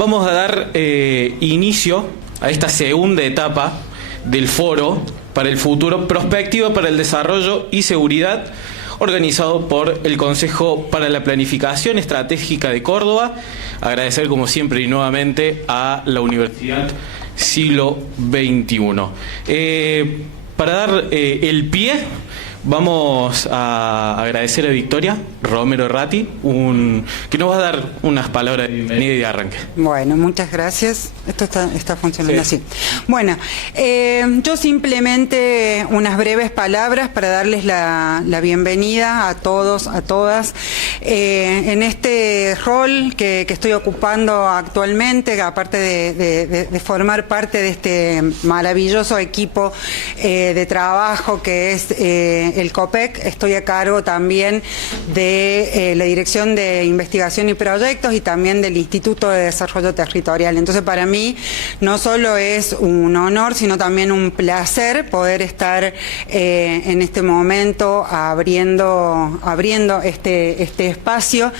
vamos a dar inicio a esta segunda etapa del foro para el futuro, Perspectiva para el Desarrollo y Seguridad, organizado por el Consejo para la Planificación Estratégica de Córdoba. Agradecer como siempre y nuevamente a la Universidad Siglo XXI. Para dar el pie, vamos a agradecer a Victoria Romero Ratti, que nos va a dar unas palabras de bienvenida y de arranque. Bueno, muchas gracias. Esto está funcionando así. Bueno, yo simplemente unas breves palabras para darles la bienvenida a todos, a todas. En este rol que estoy ocupando actualmente, aparte de formar parte de este maravilloso equipo de trabajo que es el COPEC, estoy a cargo también de la Dirección de Investigación y Proyectos y también del Instituto de Desarrollo Territorial. Entonces, para mí no solo es un honor, sino también un placer poder estar en este momento abriendo este espacio.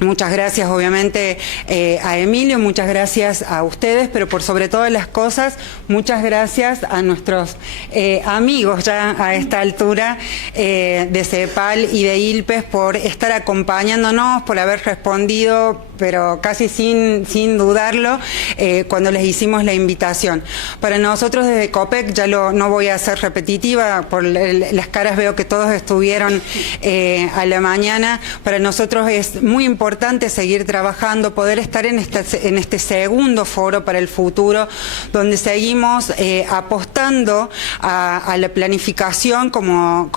Muchas gracias, obviamente, a Emilio, muchas gracias a ustedes, pero por sobre todas las cosas, muchas gracias a nuestros amigos ya a esta altura de CEPAL y de ILPES por estar acompañándonos, por haber respondido, pero casi sin dudarlo, cuando les hicimos la invitación. Para nosotros desde COPEC, no voy a ser repetitiva, por las caras veo que todos estuvieron a la mañana, para nosotros es muy importante seguir trabajando, poder estar en este segundo foro para el futuro, donde seguimos apostando a la planificación como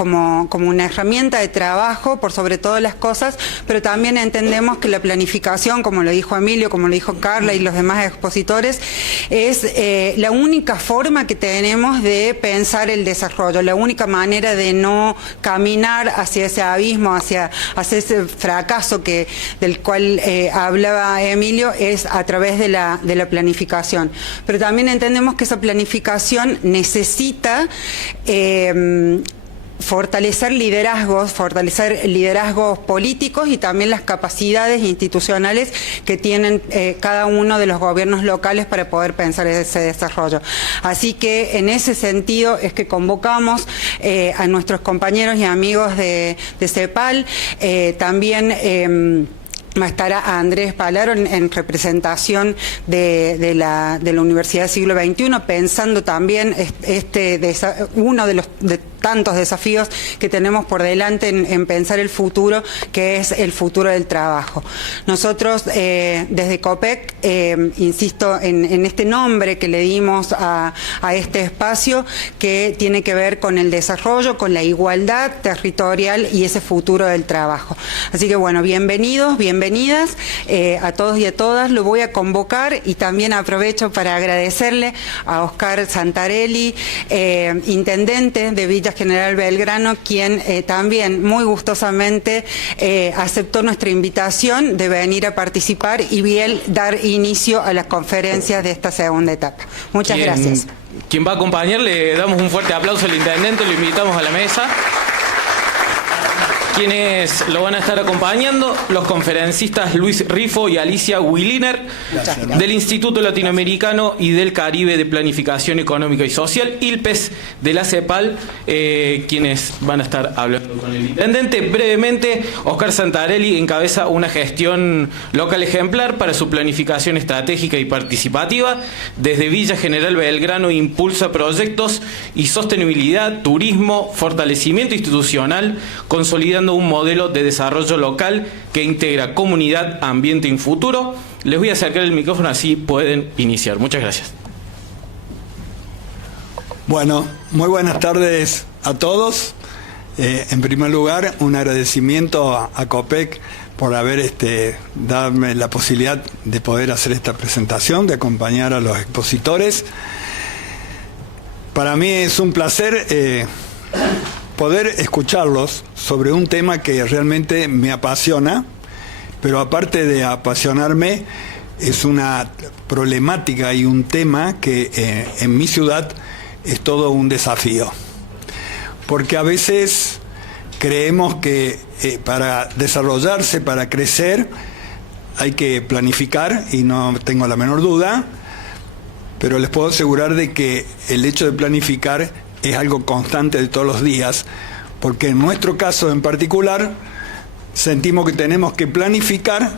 una herramienta de trabajo, por sobre todas las cosas, pero también entendemos que la planificación, como lo dijo Emilio, como lo dijo Carla y los demás expositores, es la única forma que tenemos de pensar el desarrollo, la única manera de no caminar hacia ese abismo, hacia ese fracaso del cual hablaba Emilio, es a través de la planificación. Pero también entendemos que esa planificación necesita fortalecer liderazgos políticos y también las capacidades institucionales que tienen cada uno de los gobiernos locales para poder pensar ese desarrollo. Así que en ese sentido es que convocamos a nuestros compañeros y amigos de CEPAL, también va a estar a Andrés Palaro en representación de la Universidad Siglo XXI, pensando también uno de tantos desafíos que tenemos por delante en pensar el futuro, que es el futuro del trabajo. Nosotros desde COPEC, insisto en este nombre que le dimos a este espacio, que tiene que ver con el desarrollo, con la igualdad territorial y ese futuro del trabajo. Así que bueno, bienvenidos, bienvenidas a todos y a todas. Lo voy a convocar y también aprovecho para agradecerle a Oscar Santarelli, intendente de Villa General Belgrano, quien también muy gustosamente aceptó nuestra invitación de venir a participar y bien dar inicio a las conferencias de esta segunda etapa. Muchas gracias. Quien va a acompañar, le damos un fuerte aplauso al intendente, lo invitamos a la mesa. Quienes lo van a estar acompañando, los conferencistas Luis Rifo y Alicia Williner, del Instituto Latinoamericano y del Caribe de Planificación Económica y Social, ILPES, de la CEPAL, quienes van a estar hablando con el intendente. Brevemente, Oscar Santarelli encabeza una gestión local ejemplar para su planificación estratégica y participativa. Desde Villa General Belgrano impulsa proyectos y sostenibilidad, turismo, fortalecimiento institucional, consolidando un modelo de desarrollo local que integra comunidad, ambiente y futuro. Les voy a acercar el micrófono, así pueden iniciar. Muchas gracias. Bueno, muy buenas tardes a todos. En primer lugar, un agradecimiento a COPEC por haber darme la posibilidad de poder hacer esta presentación, de acompañar a los expositores. Para mí es un placer poder escucharlos sobre un tema que realmente me apasiona, pero aparte de apasionarme, es una problemática y un tema que en mi ciudad es todo un desafío. Porque a veces creemos que para desarrollarse, para crecer, hay que planificar, y no tengo la menor duda, pero les puedo asegurar de que el hecho de planificar es algo constante de todos los días, porque en nuestro caso en particular sentimos que tenemos que planificar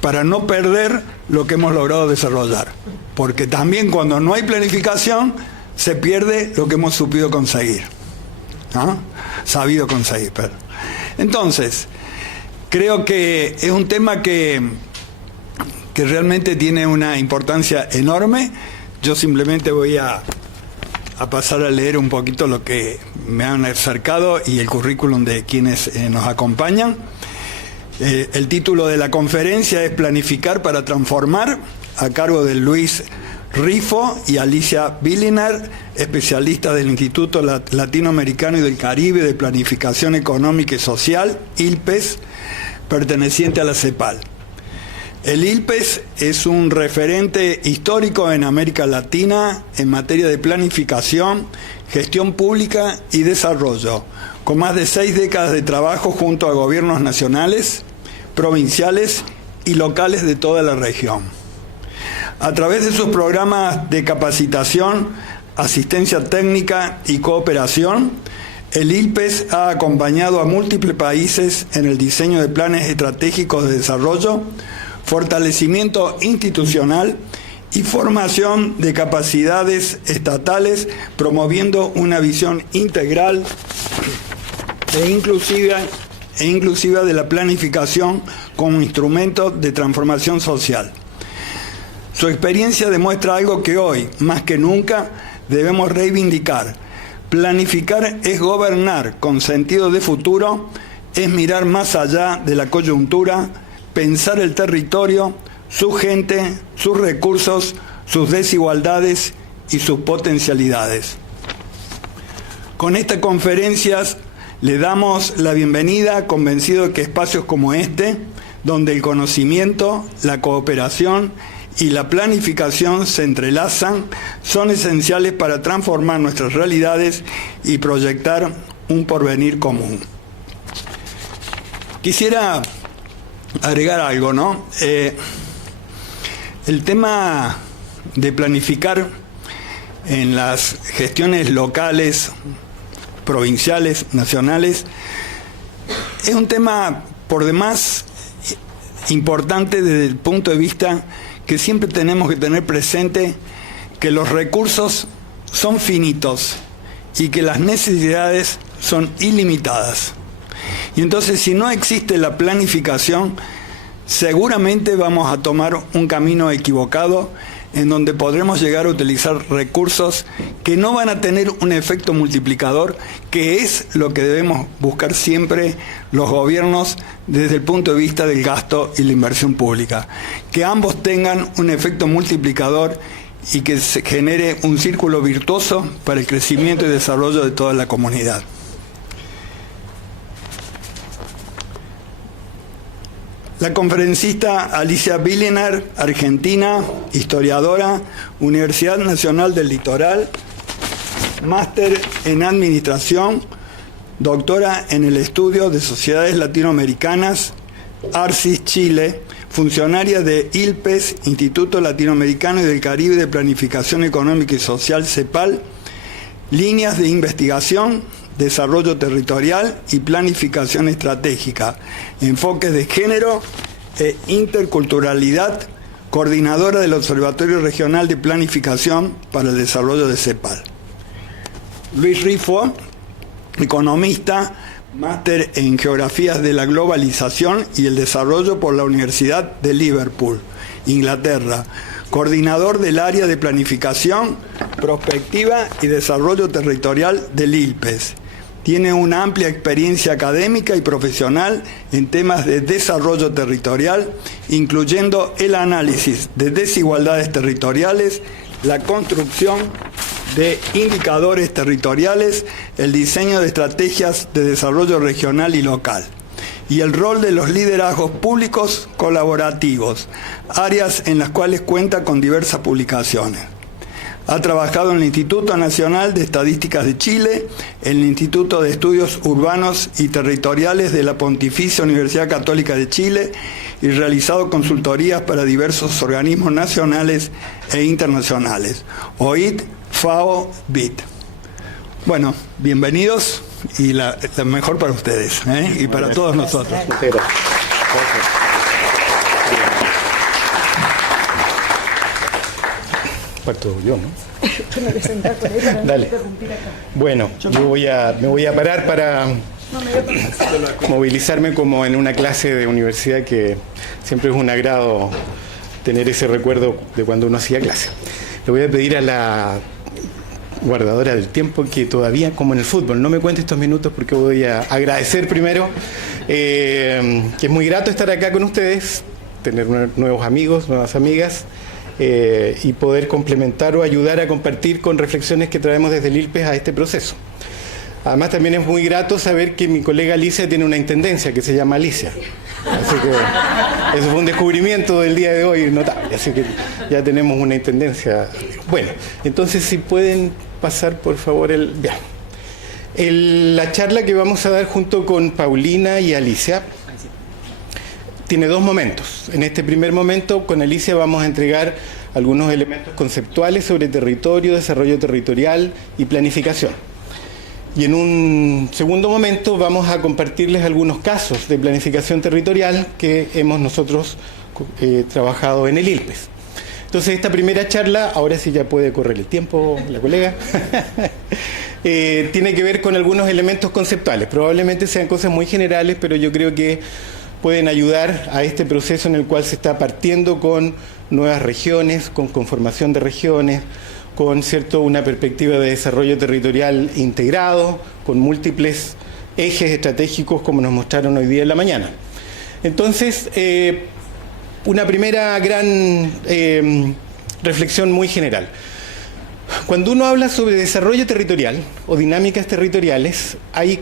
para no perder lo que hemos logrado desarrollar, porque también cuando no hay planificación se pierde lo que hemos sabido conseguir, ¿no? Entonces, creo que es un tema que realmente tiene una importancia enorme. Yo simplemente voy a pasar a leer un poquito lo que me han acercado y el currículum de quienes nos acompañan. El título de la conferencia es Planificar para Transformar, a cargo de Luis Rifo y Alicia Billiner, especialistas del Instituto Latinoamericano y del Caribe de Planificación Económica y Social, ILPES, perteneciente a la CEPAL. El ILPES es un referente histórico en América Latina en materia de planificación, gestión pública y desarrollo, con más de 6 décadas de trabajo junto a gobiernos nacionales, provinciales y locales de toda la región. A través de sus programas de capacitación, asistencia técnica y cooperación, el ILPES ha acompañado a múltiples países en el diseño de planes estratégicos de desarrollo, fortalecimiento institucional y formación de capacidades estatales, promoviendo una visión integral e inclusiva de la planificación como instrumento de transformación social. Su experiencia demuestra algo que hoy, más que nunca, debemos reivindicar. Planificar es gobernar con sentido de futuro, es mirar más allá de la coyuntura, pensar el territorio, su gente, sus recursos, sus desigualdades y sus potencialidades. Con estas conferencias le damos la bienvenida, convencido de que espacios como este, donde el conocimiento, la cooperación y la planificación se entrelazan, son esenciales para transformar nuestras realidades y proyectar un porvenir común. Quisiera agregar algo, ¿no? El tema de planificar en las gestiones locales, provinciales, nacionales, es un tema por demás importante desde el punto de vista que siempre tenemos que tener presente que los recursos son finitos y que las necesidades son ilimitadas. Y entonces, si no existe la planificación, seguramente vamos a tomar un camino equivocado en donde podremos llegar a utilizar recursos que no van a tener un efecto multiplicador, que es lo que debemos buscar siempre los gobiernos desde el punto de vista del gasto y la inversión pública. Que ambos tengan un efecto multiplicador y que se genere un círculo virtuoso para el crecimiento y desarrollo de toda la comunidad. La conferencista Alicia Billiner, argentina, historiadora, Universidad Nacional del Litoral, máster en Administración, doctora en el estudio de Sociedades Latinoamericanas, ARCIS Chile, funcionaria de ILPES, Instituto Latinoamericano y del Caribe de Planificación Económica y Social, CEPAL, líneas de investigación, desarrollo territorial y planificación estratégica, enfoques de género e interculturalidad, coordinadora del Observatorio Regional de Planificación para el Desarrollo de CEPAL. Luis Rifo, economista, máster en Geografías de la Globalización y el Desarrollo por la Universidad de Liverpool, Inglaterra, coordinador del área de planificación, prospectiva y desarrollo territorial del ILPES. Tiene una amplia experiencia académica y profesional en temas de desarrollo territorial, incluyendo el análisis de desigualdades territoriales, la construcción de indicadores territoriales, el diseño de estrategias de desarrollo regional y local, y el rol de los liderazgos públicos colaborativos, áreas en las cuales cuenta con diversas publicaciones. Ha trabajado en el Instituto Nacional de Estadísticas de Chile, en el Instituto de Estudios Urbanos y Territoriales de la Pontificia Universidad Católica de Chile y realizado consultorías para diversos organismos nacionales e internacionales, OIT, FAO, BIT. Bueno, bienvenidos y la mejor para ustedes, y para todos nosotros. Parto yo, ¿no? Dale. Bueno, me voy a parar para movilizarme como en una clase de universidad, que siempre es un agrado tener ese recuerdo de cuando uno hacía clase. Le voy a pedir a la guardadora del tiempo que todavía, como en el fútbol, no me cuente estos minutos, porque voy a agradecer primero que es muy grato estar acá con ustedes, tener nuevos amigos, nuevas amigas, y poder complementar o ayudar a compartir con reflexiones que traemos desde el ILPES a este proceso. Además, también es muy grato saber que mi colega Alicia tiene una intendencia que se llama Alicia. Así que eso fue un descubrimiento del día de hoy notable. Así que ya tenemos una intendencia. Bueno, entonces si pueden pasar por favor la charla que vamos a dar junto con Paulina y Alicia tiene dos momentos. En este primer momento, con Alicia vamos a entregar algunos elementos conceptuales sobre territorio, desarrollo territorial y planificación. Y en un segundo momento vamos a compartirles algunos casos de planificación territorial que hemos nosotros trabajado en el ILPES. Entonces, esta primera charla, ahora sí ya puede correr el tiempo la colega, tiene que ver con algunos elementos conceptuales. Probablemente sean cosas muy generales, pero yo creo que pueden ayudar a este proceso en el cual se está partiendo con nuevas regiones, con conformación de regiones, con una perspectiva de desarrollo territorial integrado, con múltiples ejes estratégicos como nos mostraron hoy día en la mañana. Entonces, una primera gran reflexión muy general. Cuando uno habla sobre desarrollo territorial o dinámicas territoriales, hay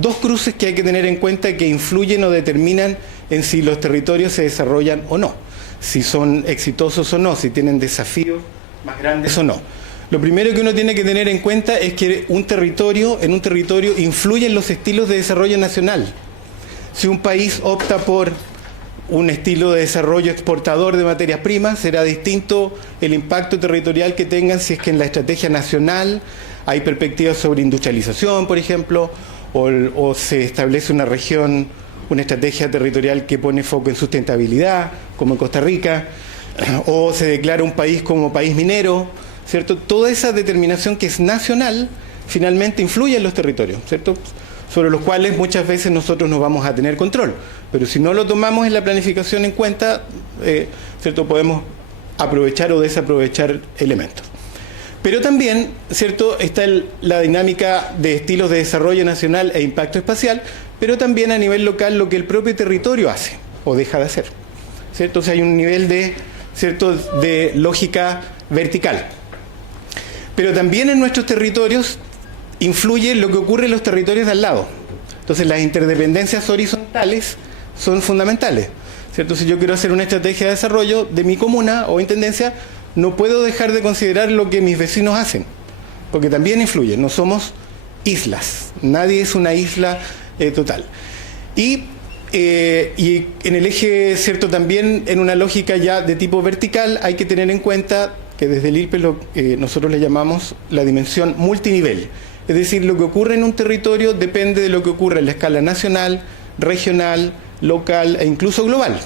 dos cruces que hay que tener en cuenta que influyen o determinan en si los territorios se desarrollan o no, si son exitosos o no, si tienen desafíos más grandes o no. Lo primero que uno tiene que tener en cuenta es que en un territorio influyen los estilos de desarrollo nacional. Si un país opta por un estilo de desarrollo exportador de materias primas, será distinto el impacto territorial que tengan si es que en la estrategia nacional hay perspectivas sobre industrialización, por ejemplo, o se establece una región, una estrategia territorial que pone foco en sustentabilidad, como en Costa Rica, o se declara un país como país minero, ¿cierto? Toda esa determinación que es nacional finalmente influye en los territorios, ¿cierto? Sobre los cuales muchas veces nosotros no vamos a tener control. Pero si no lo tomamos en la planificación en cuenta, ¿cierto? Podemos aprovechar o desaprovechar elementos. Pero también, ¿cierto?, está la dinámica de estilos de desarrollo nacional e impacto espacial, pero también a nivel local lo que el propio territorio hace o deja de hacer, ¿cierto? O sea, hay un nivel de lógica vertical. Pero también en nuestros territorios influye lo que ocurre en los territorios de al lado. Entonces, las interdependencias horizontales son fundamentales, ¿cierto? Si yo quiero hacer una estrategia de desarrollo de mi comuna o intendencia, no puedo dejar de considerar lo que mis vecinos hacen, porque también influye. No somos islas, nadie es una isla total. Y en el eje, ¿cierto?, también en una lógica ya de tipo vertical, hay que tener en cuenta que desde el ILPES nosotros le llamamos la dimensión multinivel. Es decir, lo que ocurre en un territorio depende de lo que ocurre en la escala nacional, regional, local e incluso global,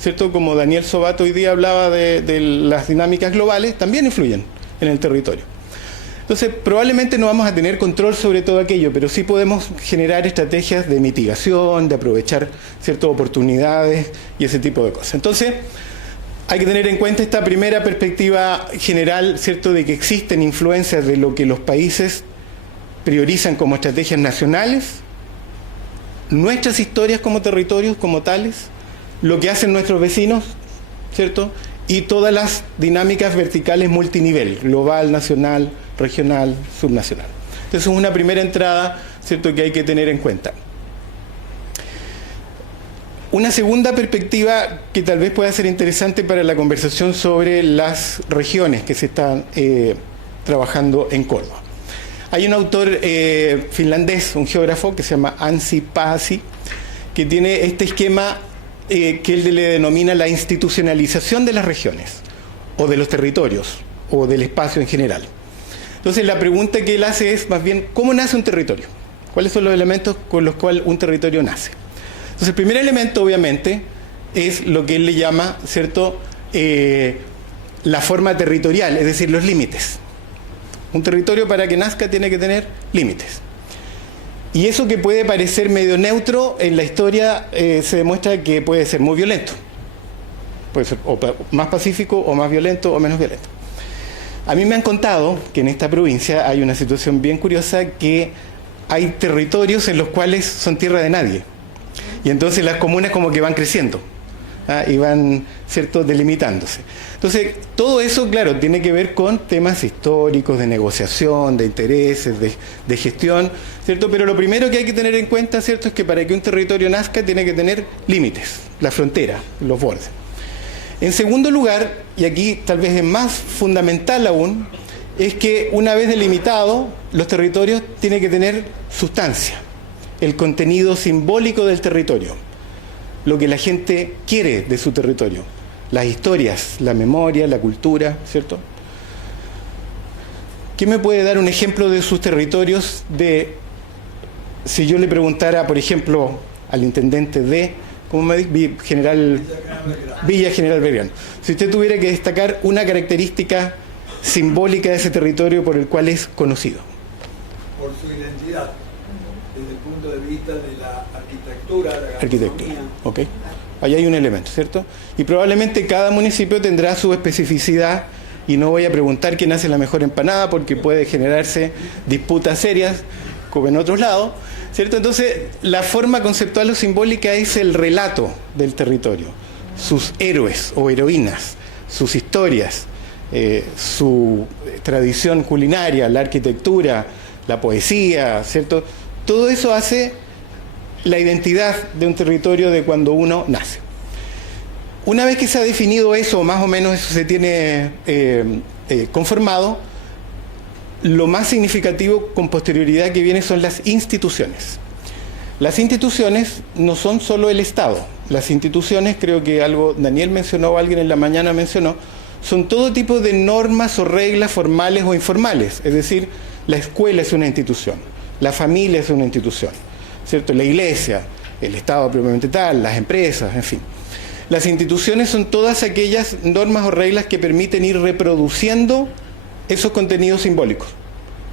¿cierto? Como Daniel Sobato hoy día hablaba de las dinámicas globales, también influyen en el territorio. Entonces, probablemente no vamos a tener control sobre todo aquello, pero sí podemos generar estrategias de mitigación, de aprovechar ciertas oportunidades y ese tipo de cosas. Entonces, hay que tener en cuenta esta primera perspectiva general, ¿cierto?, de que existen influencias de lo que los países priorizan como estrategias nacionales, nuestras historias como territorios, como tales, lo que hacen nuestros vecinos, ¿cierto?, y todas las dinámicas verticales multinivel, global, nacional, regional, subnacional. Entonces, es una primera entrada, ¿cierto?, que hay que tener en cuenta. Una segunda perspectiva que tal vez pueda ser interesante para la conversación sobre las regiones que se están trabajando en Córdoba. Hay un autor finlandés, un geógrafo que se llama Anssi Paasi, que tiene este esquema que él le denomina la institucionalización de las regiones, o de los territorios, o del espacio en general. Entonces la pregunta que él hace es más bien, ¿cómo nace un territorio? ¿Cuáles son los elementos con los cuales un territorio nace? Entonces el primer elemento, obviamente, es lo que él le llama, ¿cierto?, la forma territorial, es decir, los límites. Un territorio, para que nazca, tiene que tener límites. Y eso, que puede parecer medio neutro, en la historia se demuestra que puede ser muy violento. Puede ser o más pacífico, o más violento, o menos violento. A mí me han contado que en esta provincia hay una situación bien curiosa, que hay territorios en los cuales son tierra de nadie. Y entonces las comunas como que van creciendo, y van, ¿cierto?, delimitándose. Entonces, todo eso, claro, tiene que ver con temas históricos, de negociación, de intereses, de gestión, ¿cierto? Pero lo primero que hay que tener en cuenta, ¿cierto?, es que para que un territorio nazca tiene que tener límites, la frontera, los bordes. En segundo lugar, y aquí tal vez es más fundamental aún, es que una vez delimitado, los territorios tienen que tener sustancia, el contenido simbólico del territorio, lo que la gente quiere de su territorio, las historias, la memoria, la cultura, ¿cierto? ¿Quién me puede dar un ejemplo de sus territorios? Si yo le preguntara, por ejemplo, al intendente de, ¿cómo me dice? Villa General Belgrano. Si usted tuviera que destacar una característica simbólica de ese territorio por el cual es conocido. Por su identidad, desde el punto de vista de la arquitectura, de la gastronomía. Ok. Ahí hay un elemento, ¿cierto? Y probablemente cada municipio tendrá su especificidad, y no voy a preguntar quién hace la mejor empanada, porque puede generarse disputas serias, como en otros lados, ¿cierto? Entonces, la forma conceptual o simbólica es el relato del territorio, sus héroes o heroínas, sus historias, su tradición culinaria, la arquitectura, la poesía, ¿cierto? Todo eso hace la identidad de un territorio de cuando uno nace. Una vez que se ha definido eso, más o menos eso se tiene conformado, lo más significativo con posterioridad que viene son las instituciones. Las instituciones no son solo el Estado. Las instituciones, creo que algo Daniel mencionó o alguien en la mañana mencionó, son todo tipo de normas o reglas formales o informales. Es decir, la escuela es una institución, la familia es una institución, ¿cierto? La iglesia, el Estado propiamente tal, las empresas, en fin. Las instituciones son todas aquellas normas o reglas que permiten ir reproduciendo esos contenidos simbólicos.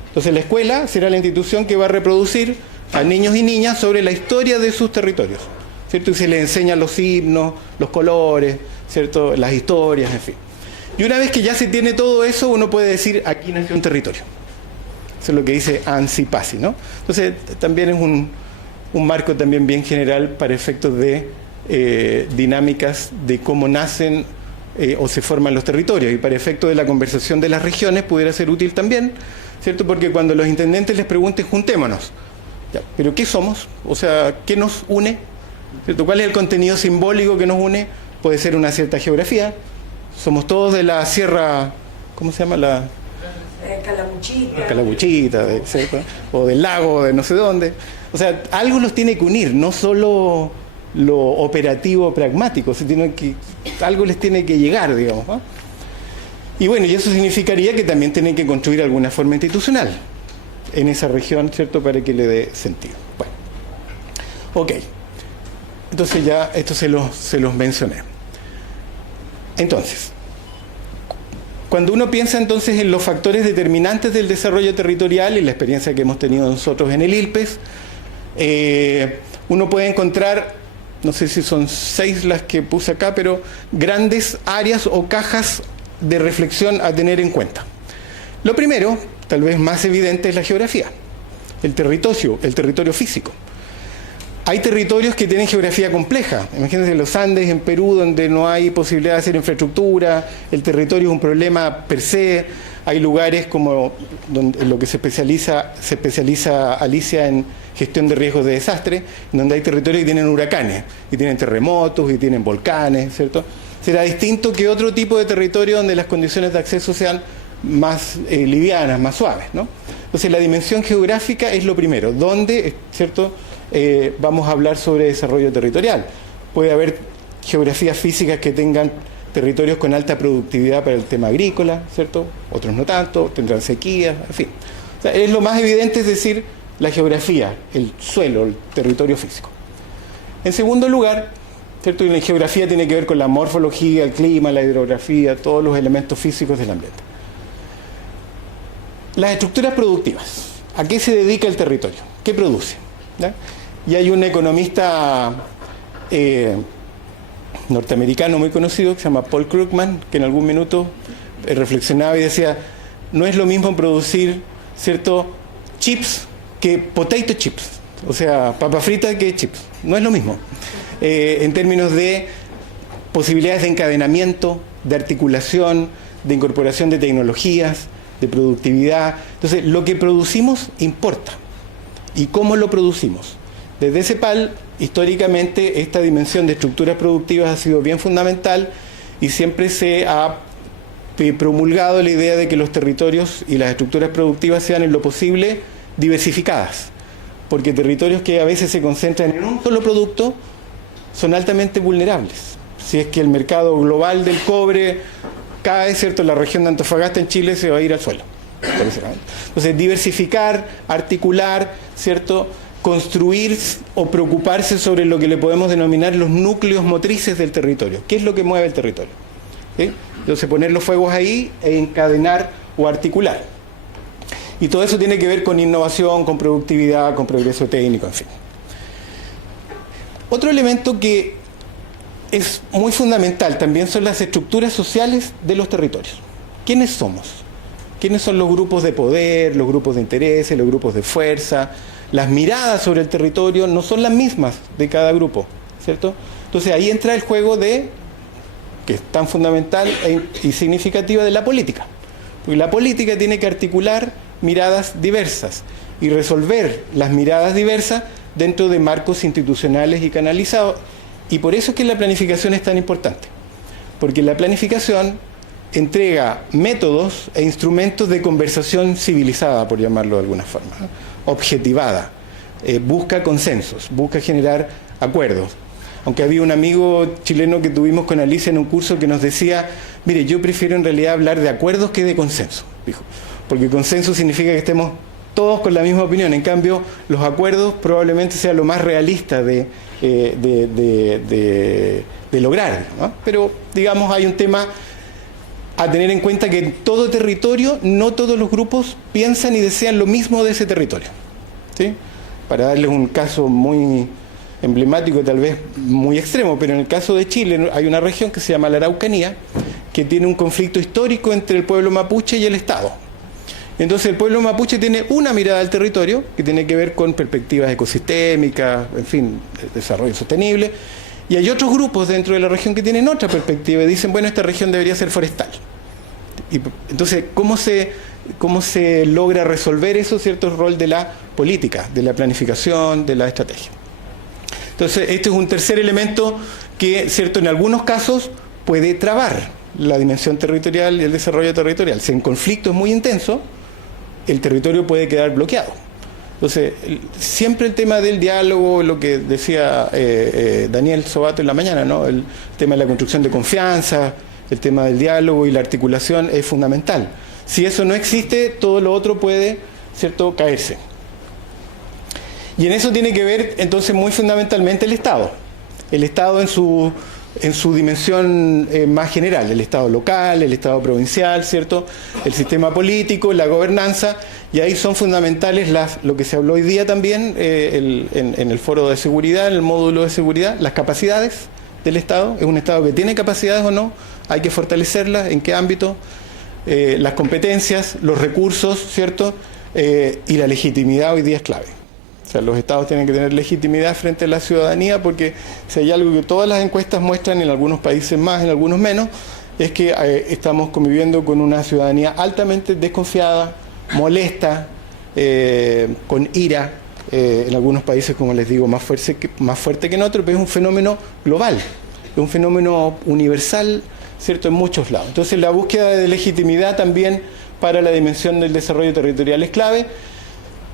Entonces la escuela será la institución que va a reproducir a niños y niñas sobre la historia de sus territorios, ¿cierto? Y se les enseñan los himnos, los colores, ¿cierto?, las historias, en fin. Y una vez que ya se tiene todo eso, uno puede decir, aquí nació un territorio. Eso es lo que dice Anssi Paasi, ¿no? Entonces también es un marco también bien general para efectos de dinámicas de cómo nacen o se forman los territorios, y para efectos de la conversación de las regiones pudiera ser útil también, ¿cierto? Porque cuando los intendentes les pregunten, juntémonos, ya, pero ¿qué somos? O sea, ¿qué nos une? ¿Cierto? ¿Cuál es el contenido simbólico que nos une? Puede ser una cierta geografía. Somos todos de la sierra, ¿cómo se llama? La Calabuchita, ¿cierto? O del lago, de no sé dónde. O sea, algo los tiene que unir, no solo lo operativo pragmático, algo les tiene que llegar, digamos, ¿no? Y bueno, y eso significaría que también tienen que construir alguna forma institucional en esa región, ¿cierto?, para que le dé sentido. Bueno, ok. Entonces ya esto se los mencioné. Entonces, cuando uno piensa entonces en los factores determinantes del desarrollo territorial y la experiencia que hemos tenido nosotros en el ILPES, uno puede encontrar, no sé si son 6 las que puse acá, pero grandes áreas o cajas de reflexión a tener en cuenta. Lo primero, tal vez más evidente, es la geografía, el territorio físico. Hay territorios que tienen geografía compleja. Imagínense los Andes en Perú, donde no hay posibilidad de hacer infraestructura, el territorio es un problema per se. Hay lugares como en lo que se especializa Alicia en gestión de riesgos de desastre, donde hay territorios que tienen huracanes, y tienen terremotos, y tienen volcanes, ¿cierto? Será distinto que otro tipo de territorio donde las condiciones de acceso sean más livianas, más suaves, ¿no? Entonces la dimensión geográfica es lo primero, donde, ¿cierto? Vamos a hablar sobre desarrollo territorial. Puede haber geografías físicas que tengan territorios con alta productividad para el tema agrícola, ¿cierto? Otros no tanto, tendrán sequías, en fin. O sea, es lo más evidente, es decir, la geografía, el suelo, el territorio físico. En segundo lugar, ¿cierto? Y la geografía tiene que ver con la morfología, el clima, la hidrografía, todos los elementos físicos del ambiente. Las estructuras productivas. ¿A qué se dedica el territorio? ¿Qué produce? ¿Ya? Y hay un economista norteamericano muy conocido que se llama Paul Krugman, que en algún minuto reflexionaba y decía, no es lo mismo producir, ¿cierto?, chips que potato chips, o sea, papa frita que chips, no es lo mismo, en términos de posibilidades de encadenamiento, de articulación, de incorporación de tecnologías, de productividad. Entonces, lo que producimos importa. ¿Y cómo lo producimos? Desde CEPAL, históricamente, esta dimensión de estructuras productivas ha sido bien fundamental y siempre se ha promulgado la idea de que los territorios y las estructuras productivas sean en lo posible diversificadas, porque territorios que a veces se concentran en un solo producto son altamente vulnerables. Si es que el mercado global del cobre cae, ¿cierto?, la región de Antofagasta en Chile se va a ir al suelo. Entonces, diversificar, articular, ¿cierto?, construir o preocuparse sobre lo que le podemos denominar los núcleos motrices del territorio. ¿Qué es lo que mueve el territorio? ¿Sí? Entonces, poner los fuegos ahí e encadenar o articular. Y todo eso tiene que ver con innovación, con productividad, con progreso técnico, en fin. Otro elemento que es muy fundamental también son las estructuras sociales de los territorios. ¿Quiénes somos? ¿Quiénes son los grupos de poder, los grupos de intereses, los grupos de fuerza? Las miradas sobre el territorio no son las mismas de cada grupo, ¿cierto? Entonces ahí entra el juego que es tan fundamental y significativa, de la política. Porque la política tiene que articular miradas diversas y resolver las miradas diversas dentro de marcos institucionales y canalizados. Y por eso es que la planificación es tan importante. Porque la planificación entrega métodos e instrumentos de conversación civilizada, por llamarlo de alguna forma, ¿no? Objetivada, busca consensos, busca generar acuerdos. Aunque había un amigo chileno que tuvimos con Alicia en un curso que nos decía, mire, yo prefiero en realidad hablar de acuerdos que de consenso, dijo, porque consenso significa que estemos todos con la misma opinión. En cambio, los acuerdos probablemente sea lo más realista de lograr, ¿no? Pero, digamos, hay un tema a tener en cuenta, que en todo territorio no todos los grupos piensan y desean lo mismo de ese territorio, ¿sí? Para darles un caso muy emblemático, tal vez muy extremo, pero en el caso de Chile hay una región que se llama la Araucanía, que tiene un conflicto histórico entre el pueblo mapuche y el Estado. Entonces el pueblo mapuche tiene una mirada al territorio que tiene que ver con perspectivas ecosistémicas, en fin, desarrollo sostenible, y hay otros grupos dentro de la región que tienen otra perspectiva y dicen, bueno, esta región debería ser forestal. Y entonces, ¿cómo se logra resolver eso? Cierto, el rol de la política, de la planificación, de la estrategia. Entonces, este es un tercer elemento que, cierto, en algunos casos puede trabar la dimensión territorial y el desarrollo territorial. Si en conflicto es muy intenso, el territorio puede quedar bloqueado. Entonces, siempre el tema del diálogo, lo que decía Daniel Sobato en la mañana, ¿no? El tema de la construcción de confianza, el tema del diálogo y la articulación es fundamental. Si eso no existe, todo lo otro puede, ¿cierto?, caerse. Y en eso tiene que ver, entonces, muy fundamentalmente el Estado. El Estado en su dimensión más general, el Estado local, el Estado provincial, ¿cierto?, el sistema político, la gobernanza, y ahí son fundamentales lo que se habló hoy día también en el foro de seguridad, en el módulo de seguridad, las capacidades del Estado. ¿Es un Estado que tiene capacidades o no? Hay que fortalecerlas. ¿En qué ámbito? Las competencias, los recursos, ¿cierto?, y la legitimidad hoy día es clave. O sea, los estados tienen que tener legitimidad frente a la ciudadanía, porque si hay algo que todas las encuestas muestran, en algunos países más, en algunos menos, es que estamos conviviendo con una ciudadanía altamente desconfiada, molesta, con ira, en algunos países, como les digo, más fuerte que en otros, pero es un fenómeno global, es un fenómeno universal, ¿cierto?, en muchos lados. Entonces la búsqueda de legitimidad también para la dimensión del desarrollo territorial es clave.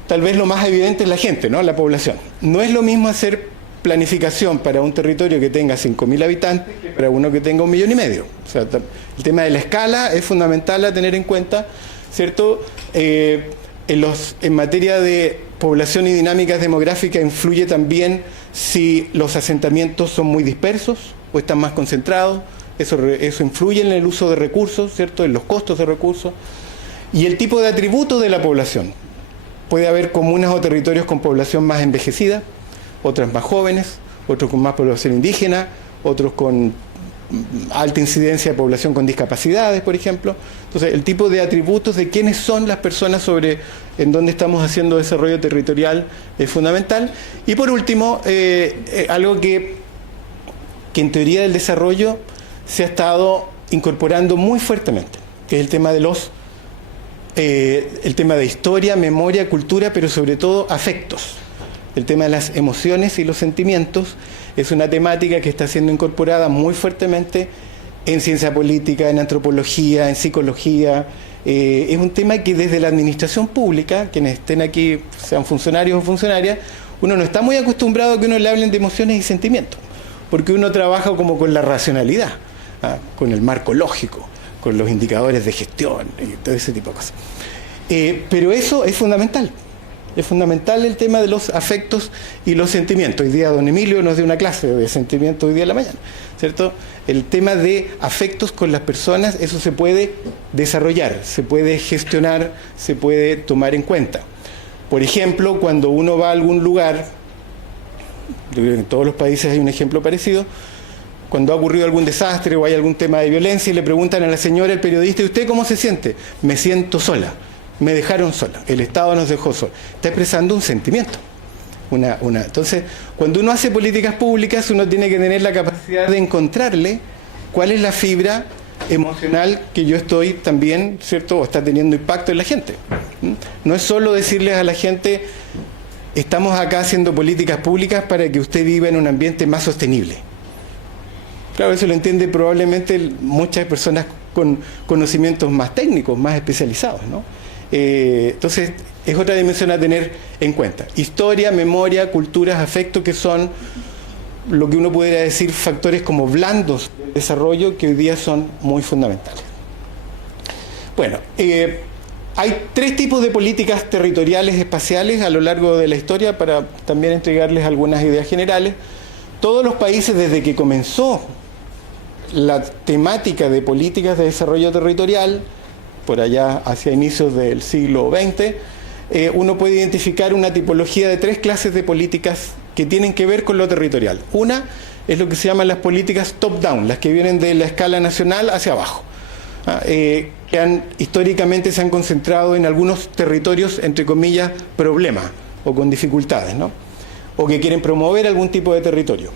Tal vez lo más evidente es la gente, ¿no? La población. No es lo mismo hacer planificación para un territorio que tenga 5.000 habitantes que para uno que tenga 1,5 millones. O sea, el tema de la escala es fundamental a tener en cuenta, ¿cierto? En materia de población y dinámicas demográficas influye también si los asentamientos son muy dispersos o están más concentrados. Eso influye en el uso de recursos, ¿cierto? En los costos de recursos. Y el tipo de atributos de la población. Puede haber comunas o territorios con población más envejecida, otras más jóvenes, otros con más población indígena, otros con alta incidencia de población con discapacidades, por ejemplo. Entonces, el tipo de atributos de quiénes son las personas en donde estamos haciendo desarrollo territorial es fundamental. Y por último, algo que en teoría del desarrollo se ha estado incorporando muy fuertemente, que es el tema de el tema de historia, memoria, cultura, pero sobre todo afectos. El tema de las emociones y los sentimientos es una temática que está siendo incorporada muy fuertemente en ciencia política, en antropología, en psicología. Es un tema que desde la administración pública, quienes estén aquí, sean funcionarios o funcionarias, uno no está muy acostumbrado a que uno le hablen de emociones y sentimientos, porque uno trabaja como con la racionalidad, con el marco lógico, con los indicadores de gestión y todo ese tipo de cosas. Pero eso es fundamental. Es fundamental el tema de los afectos y los sentimientos. Hoy día don Emilio nos dio una clase de sentimientos hoy día en la mañana, ¿cierto? El tema de afectos con las personas, eso se puede desarrollar, se puede gestionar, se puede tomar en cuenta. Por ejemplo, cuando uno va a algún lugar, yo creo que en todos los países hay un ejemplo parecido, cuando ha ocurrido algún desastre o hay algún tema de violencia y le preguntan a la señora, el periodista, ¿y usted cómo se siente? Me siento sola. Me dejaron sola, el Estado nos dejó sola. Está expresando un sentimiento. Entonces, cuando uno hace políticas públicas, uno tiene que tener la capacidad de encontrarle cuál es la fibra emocional que yo estoy también, ¿cierto?, o está teniendo impacto en la gente. No es solo decirles a la gente, estamos acá haciendo políticas públicas para que usted viva en un ambiente más sostenible. Claro, eso lo entiende probablemente muchas personas con conocimientos más técnicos, más especializados, ¿no? Entonces, es otra dimensión a tener en cuenta. Historia, memoria, culturas, afectos, que son lo que uno pudiera decir factores como blandos de desarrollo que hoy día son muy fundamentales. Bueno, hay 3 tipos de políticas territoriales espaciales a lo largo de la historia, para también entregarles algunas ideas generales. Todos los países, desde que comenzó la temática de políticas de desarrollo territorial, por allá hacia inicios del siglo XX, uno puede identificar una tipología de 3 clases de políticas que tienen que ver con lo territorial. Una es lo que se llaman las políticas top-down, las que vienen de la escala nacional hacia abajo, que históricamente se han concentrado en algunos territorios, entre comillas, problemas o con dificultades, ¿no? O que quieren promover algún tipo de territorio.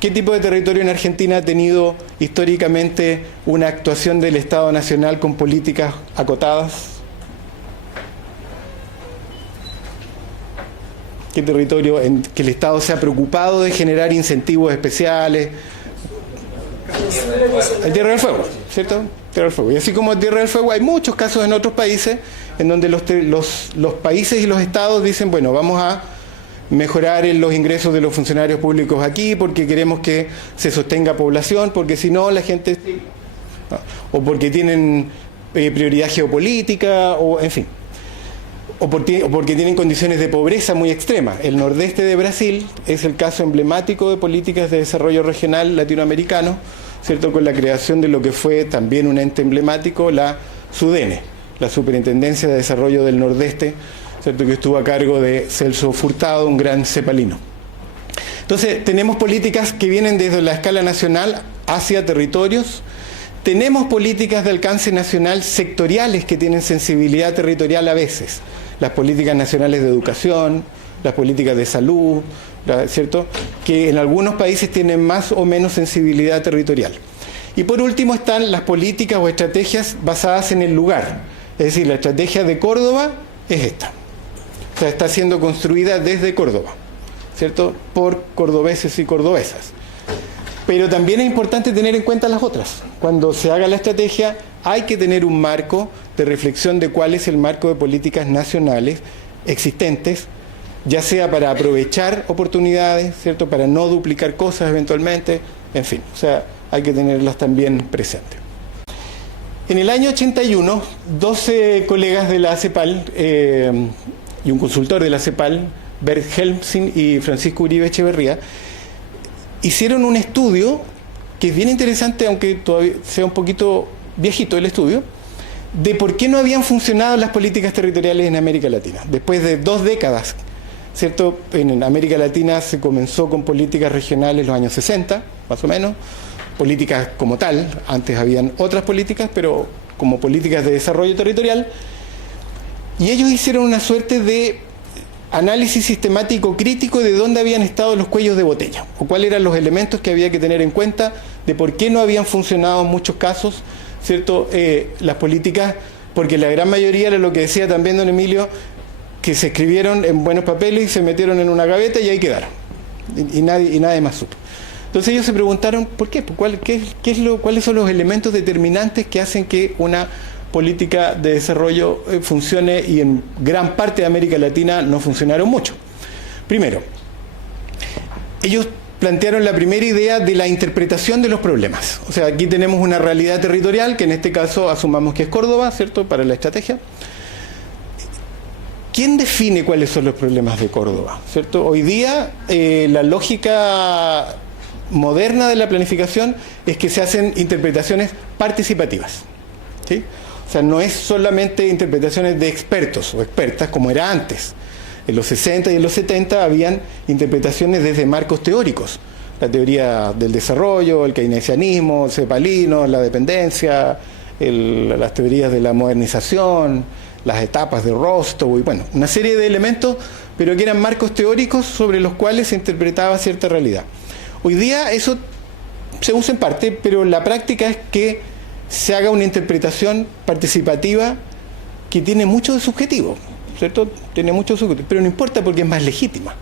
¿Qué tipo de territorio en Argentina ha tenido históricamente una actuación del Estado Nacional con políticas acotadas? ¿Qué territorio en que el Estado se ha preocupado de generar incentivos especiales? El Tierra del Fuego, ¿cierto? Tierra del Fuego. Y así como Tierra del Fuego, hay muchos casos en otros países en donde los países y los estados dicen, bueno, vamos a mejorar los ingresos de los funcionarios públicos aquí porque queremos que se sostenga población, porque si no la gente, o porque tienen prioridad geopolítica, o en fin, o porque tienen condiciones de pobreza muy extremas. El nordeste de Brasil es el caso emblemático de políticas de desarrollo regional latinoamericano, ¿cierto?, con la creación de lo que fue también un ente emblemático, la SUDENE, la Superintendencia de Desarrollo del Nordeste, ¿cierto?, que estuvo a cargo de Celso Furtado, un gran cepalino. Entonces, tenemos políticas que vienen desde la escala nacional hacia territorios. Tenemos políticas de alcance nacional sectoriales que tienen sensibilidad territorial a veces. Las políticas nacionales de educación, las políticas de salud, ¿cierto?, que en algunos países tienen más o menos sensibilidad territorial. Y por último están las políticas o estrategias basadas en el lugar. Es decir, la estrategia de Córdoba es esta. O sea, está siendo construida desde Córdoba, ¿cierto?, por cordobeses y cordobesas. Pero también es importante tener en cuenta las otras. Cuando se haga la estrategia hay que tener un marco de reflexión de cuál es el marco de políticas nacionales existentes, ya sea para aprovechar oportunidades, ¿cierto?, para no duplicar cosas eventualmente, en fin, o sea, hay que tenerlas también presentes. En el año 81, 12 colegas de la CEPAL y un consultor de la CEPAL, Bert Helmsing y Francisco Uribe Echeverría, hicieron un estudio que es bien interesante, aunque todavía sea un poquito viejito el estudio, de por qué no habían funcionado las políticas territoriales en América Latina. Después de 2 décadas, ¿cierto? En América Latina se comenzó con políticas regionales en los años 60, más o menos, políticas como tal, antes habían otras políticas, pero como políticas de desarrollo territorial, y ellos hicieron una suerte de análisis sistemático crítico de dónde habían estado los cuellos de botella, o cuáles eran los elementos que había que tener en cuenta de por qué no habían funcionado en muchos casos, ¿cierto?, las políticas, porque la gran mayoría era lo que decía también don Emilio, que se escribieron en buenos papeles y se metieron en una gaveta y ahí quedaron, y nadie más supo. Entonces ellos se preguntaron, ¿por qué? ¿Cuáles son los elementos determinantes que hacen que una política de desarrollo funcione, y en gran parte de América Latina no funcionaron mucho? Primero, ellos plantearon la primera idea de la interpretación de los problemas. O sea, aquí tenemos una realidad territorial, que en este caso asumamos que es Córdoba, ¿cierto?, para la estrategia. ¿Quién define cuáles son los problemas de Córdoba? ¿Cierto? Hoy día la lógica moderna de la planificación es que se hacen interpretaciones participativas, ¿sí? O sea, no es solamente interpretaciones de expertos o expertas como era antes. En los 60 y en los 70 habían interpretaciones desde marcos teóricos. La teoría del desarrollo, el keynesianismo, el cepalino, la dependencia, las teorías de la modernización, las etapas de Rostow, y bueno, una serie de elementos, pero que eran marcos teóricos sobre los cuales se interpretaba cierta realidad. Hoy día eso se usa en parte, pero la práctica es que se haga una interpretación participativa que tiene mucho de subjetivo, ¿cierto? Tiene mucho de subjetivo, pero no importa porque es más legítima.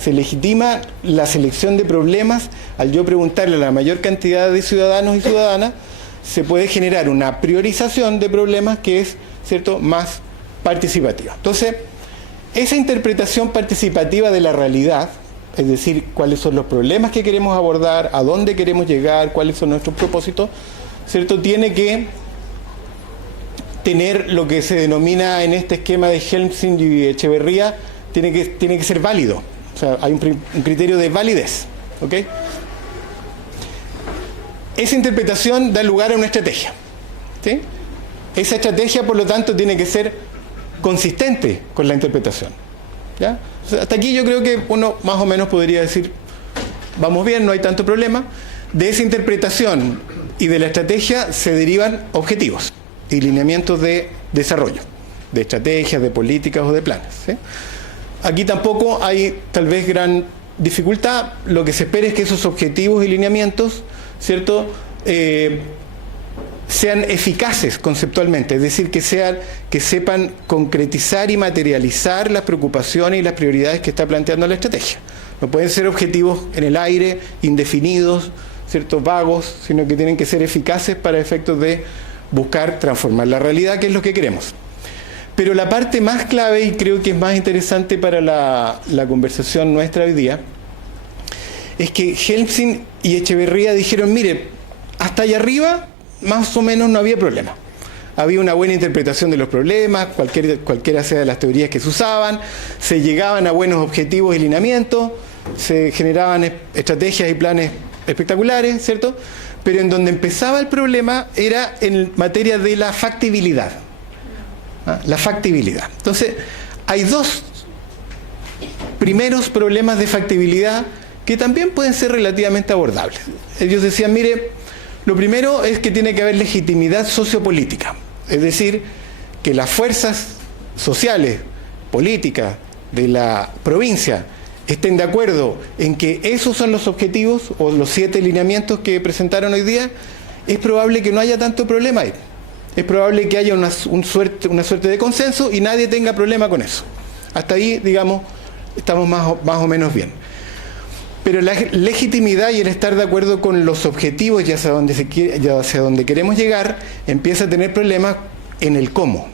Se legitima la selección de problemas al yo preguntarle a la mayor cantidad de ciudadanos y ciudadanas, se puede generar una priorización de problemas que es, ¿cierto?, más participativa. Entonces, esa interpretación participativa de la realidad, es decir, cuáles son los problemas que queremos abordar, a dónde queremos llegar, cuáles son nuestros propósitos, ¿cierto?, tiene que tener lo que se denomina en este esquema de Helmsing y Echeverría, tiene que ser válido. O sea, hay un criterio de validez, ¿ok? Esa interpretación da lugar a una estrategia, ¿sí? Esa estrategia, por lo tanto, tiene que ser consistente con la interpretación, ¿ya? O sea, hasta aquí yo creo que uno más o menos podría decir, vamos bien, no hay tanto problema. De esa interpretación y de la estrategia se derivan objetivos y lineamientos de desarrollo, de estrategias, de políticas o de planes, ¿sí? Aquí tampoco hay tal vez gran dificultad. Lo que se espera es que esos objetivos y lineamientos, ¿cierto?, sean eficaces conceptualmente, es decir, que sepan concretizar y materializar las preocupaciones y las prioridades que está planteando la estrategia. No pueden ser objetivos en el aire, indefinidos, ¿cierto?, vagos, sino que tienen que ser eficaces para efectos de buscar transformar la realidad, que es lo que queremos. Pero la parte más clave, y creo que es más interesante para la conversación nuestra hoy día, es que Helmsing y Echeverría dijeron, mire, hasta allá arriba más o menos no había problema. Había una buena interpretación de los problemas, cualquiera sea de las teorías que se usaban, se llegaban a buenos objetivos y lineamientos, se generaban estrategias y planes espectaculares, ¿cierto? Pero en donde empezaba el problema era en materia de la factibilidad. La factibilidad. Entonces, hay dos primeros problemas de factibilidad que también pueden ser relativamente abordables. Ellos decían, mire, lo primero es que tiene que haber legitimidad sociopolítica, es decir, que las fuerzas sociales, políticas de la provincia estén de acuerdo en que esos son los objetivos o los 7 lineamientos que presentaron hoy día. Es probable que no haya tanto problema ahí. Es probable que haya una suerte de consenso y nadie tenga problema con eso. Hasta ahí, digamos, estamos más o menos bien. Pero la legitimidad y el estar de acuerdo con los objetivos y hacia donde queremos llegar empieza a tener problemas en el cómo.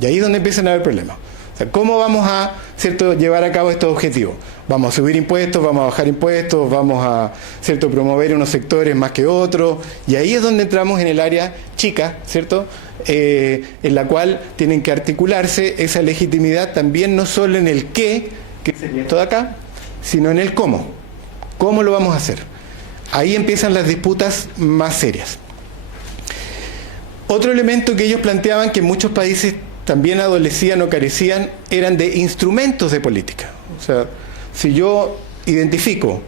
Y ahí es donde empiezan a haber problemas. O sea, ¿cómo vamos a, ¿cierto?, llevar a cabo estos objetivos? Vamos a subir impuestos, vamos a bajar impuestos, vamos a, ¿cierto?, promover unos sectores más que otros. Y ahí es donde entramos en el área chica, ¿cierto?, en la cual tienen que articularse esa legitimidad también no solo en el qué, que sería esto de acá, sino en el cómo. ¿Cómo lo vamos a hacer? Ahí empiezan las disputas más serias. Otro elemento que ellos planteaban, que muchos países también adolecían o carecían, eran de instrumentos de política. O sea, si yo identifico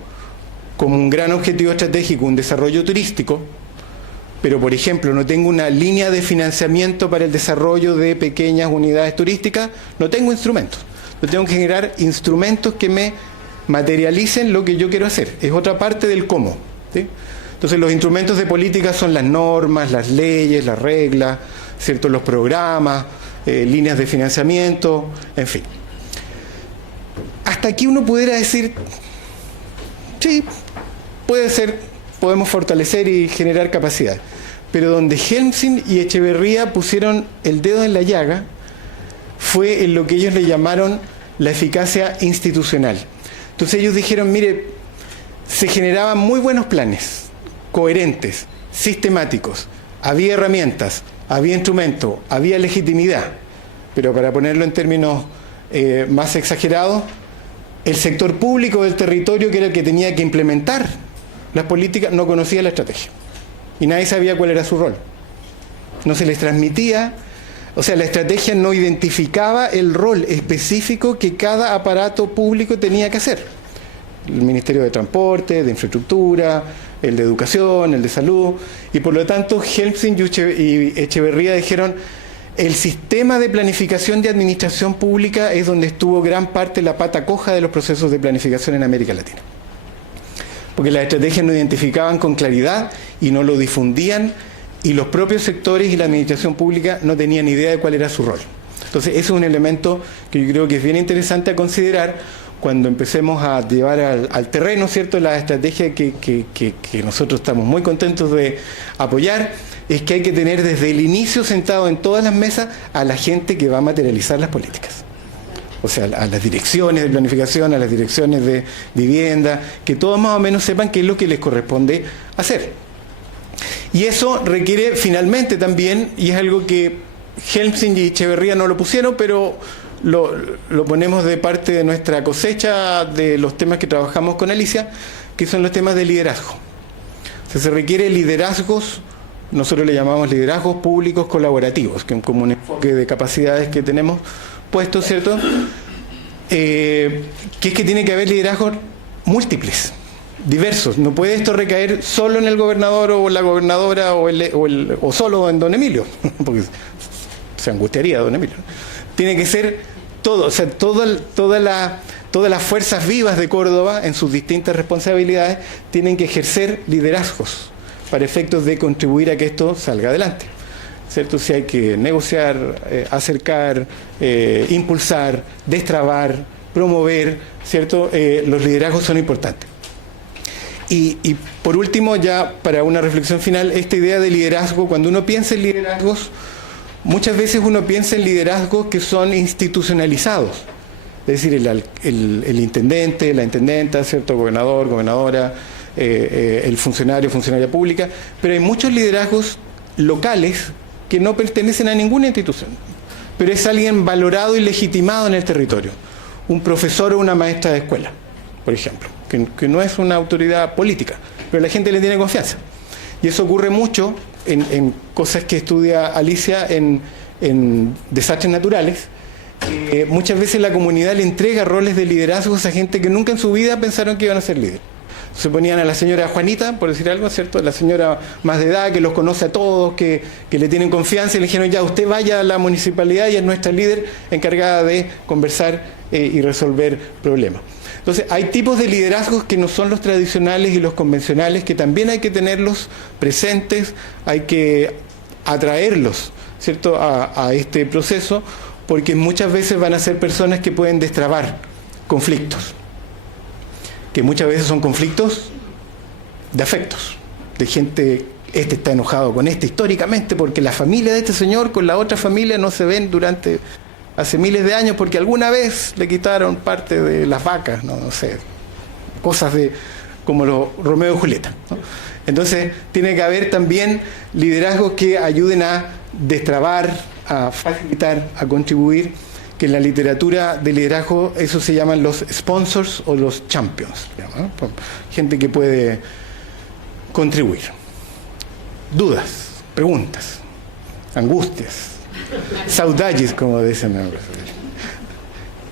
como un gran objetivo estratégico un desarrollo turístico, pero por ejemplo no tengo una línea de financiamiento para el desarrollo de pequeñas unidades turísticas, no tengo instrumentos. Yo tengo que generar instrumentos que me materialicen lo que yo quiero hacer. Es otra parte del cómo, ¿sí? Entonces los instrumentos de política son las normas, las leyes, las reglas, ¿cierto?, los programas, líneas de financiamiento, en fin. Hasta aquí uno pudiera decir, sí, puede ser, podemos fortalecer y generar capacidad. Pero donde Helmsing y Echeverría pusieron el dedo en la llaga fue en lo que ellos le llamaron la eficacia institucional. Entonces ellos dijeron, mire, se generaban muy buenos planes, coherentes, sistemáticos, había herramientas, había instrumentos, había legitimidad, pero para ponerlo en términos más exagerados, el sector público del territorio, que era el que tenía que implementar las políticas, no conocía la estrategia y nadie sabía cuál era su rol. No se les transmitía, o sea, la estrategia no identificaba el rol específico que cada aparato público tenía que hacer. El Ministerio de Transporte, de Infraestructura, el de Educación, el de Salud, y por lo tanto Helmsing y Echeverría dijeron, el sistema de planificación de administración pública es donde estuvo gran parte la pata coja de los procesos de planificación en América Latina. Porque las estrategias no identificaban con claridad y no lo difundían, y los propios sectores y la administración pública no tenían idea de cuál era su rol. Entonces ese es un elemento que yo creo que es bien interesante a considerar cuando empecemos a llevar al terreno, ¿cierto?, la estrategia que nosotros estamos muy contentos de apoyar, es que hay que tener desde el inicio sentado en todas las mesas a la gente que va a materializar las políticas. O sea, a las direcciones de planificación, a las direcciones de vivienda, que todos más o menos sepan qué es lo que les corresponde hacer. Y eso requiere finalmente también, y es algo que Helmsing y Echeverría no lo pusieron, pero lo ponemos de parte de nuestra cosecha de los temas que trabajamos con Alicia, que son los temas de liderazgo. O sea, se requiere liderazgos, nosotros le llamamos liderazgos públicos colaborativos, que es como un enfoque de capacidades que tenemos puestos, ¿cierto? Que es que tiene que haber liderazgos múltiples, diversos. No puede esto recaer solo en el gobernador o la gobernadora o solo en don Emilio, porque se angustiaría don Emilio. Tiene que ser todo, o sea, todas las fuerzas vivas de Córdoba en sus distintas responsabilidades tienen que ejercer liderazgos para efectos de contribuir a que esto salga adelante, ¿cierto? Si hay que negociar, acercar, impulsar, destrabar, promover, ¿cierto? Los liderazgos son importantes. Y por último, ya para una reflexión final, esta idea de liderazgo, cuando uno piensa en liderazgos, muchas veces uno piensa en liderazgos que son institucionalizados, es decir, el intendente, la intendenta, ¿cierto?, gobernador, gobernadora, el funcionario, funcionaria pública, pero hay muchos liderazgos locales que no pertenecen a ninguna institución, pero es alguien valorado y legitimado en el territorio, un profesor o una maestra de escuela, por ejemplo, que no es una autoridad política, pero la gente le tiene confianza. Y eso ocurre mucho en cosas que estudia Alicia en desastres naturales. Muchas veces la comunidad le entrega roles de liderazgo a gente que nunca en su vida pensaron que iban a ser líderes. Se ponían a la señora Juanita, por decir algo, ¿cierto?, la señora más de edad, que los conoce a todos, que le tienen confianza, y le dijeron, ya, usted vaya a la municipalidad y es nuestra líder encargada de conversar y resolver problemas. Entonces, hay tipos de liderazgos que no son los tradicionales y los convencionales, que también hay que tenerlos presentes, hay que atraerlos, ¿cierto?, a este proceso, porque muchas veces van a ser personas que pueden destrabar conflictos. que muchas veces son conflictos de afectos, de gente, este está enojado con este históricamente porque la familia de este señor con la otra familia no se ven durante hace miles de años porque alguna vez le quitaron parte de las vacas, no sé, cosas de como los Romeo y Julieta, ¿no? Entonces tiene que haber también liderazgos que ayuden a destrabar, a facilitar, a contribuir, que en la literatura de liderazgo eso se llaman los sponsors o los champions, ¿no? Gente que puede contribuir. Dudas, preguntas, angustias, saudades, como dicen en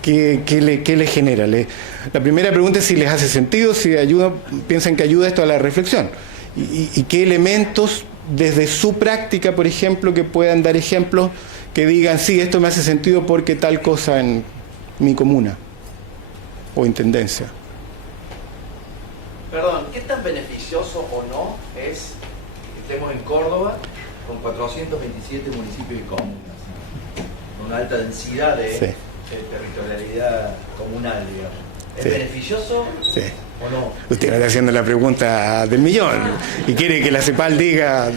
¿Qué le genera? La primera pregunta es si les hace sentido, si ayuda, piensan que ayuda esto a la reflexión. Y qué elementos desde su práctica, por ejemplo, que puedan dar ejemplos que digan, sí, esto me hace sentido porque tal cosa en mi comuna o intendencia. Perdón, ¿qué tan beneficioso o no es que estemos en Córdoba con 427 municipios y comunas, con una alta densidad de territorialidad comunal, digamos? ¿Es beneficioso o no? Usted me está haciendo la pregunta del millón y quiere que la CEPAL diga...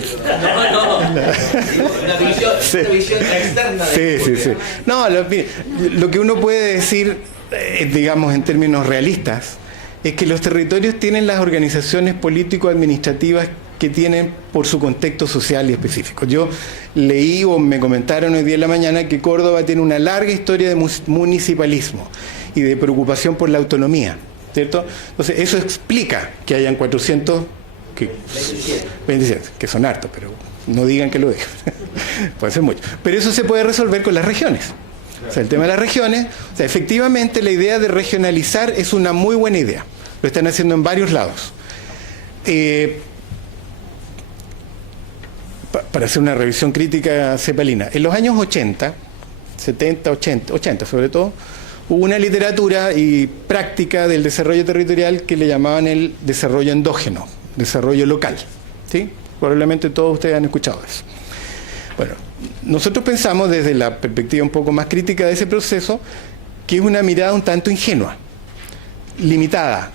No. Una visión externa. Sí. No, lo que uno puede decir, digamos en términos realistas, es que los territorios tienen las organizaciones político-administrativas que tienen por su contexto social y específico. Yo leí o me comentaron hoy día en la mañana que Córdoba tiene una larga historia de municipalismo y de preocupación por la autonomía, ¿cierto? Entonces eso explica que hayan 427, que son hartos, pero no digan que lo dejan, puede ser mucho. Pero eso se puede resolver con las regiones. O sea, el tema de las regiones, o sea, efectivamente la idea de regionalizar es una muy buena idea. Lo están haciendo en varios lados. Para hacer una revisión crítica cepalina, en los años 80, 70, 80 sobre todo, hubo una literatura y práctica del desarrollo territorial que le llamaban el desarrollo endógeno, desarrollo local, ¿sí? Probablemente todos ustedes han escuchado eso. Bueno, nosotros pensamos desde la perspectiva un poco más crítica de ese proceso que es una mirada un tanto ingenua, limitada,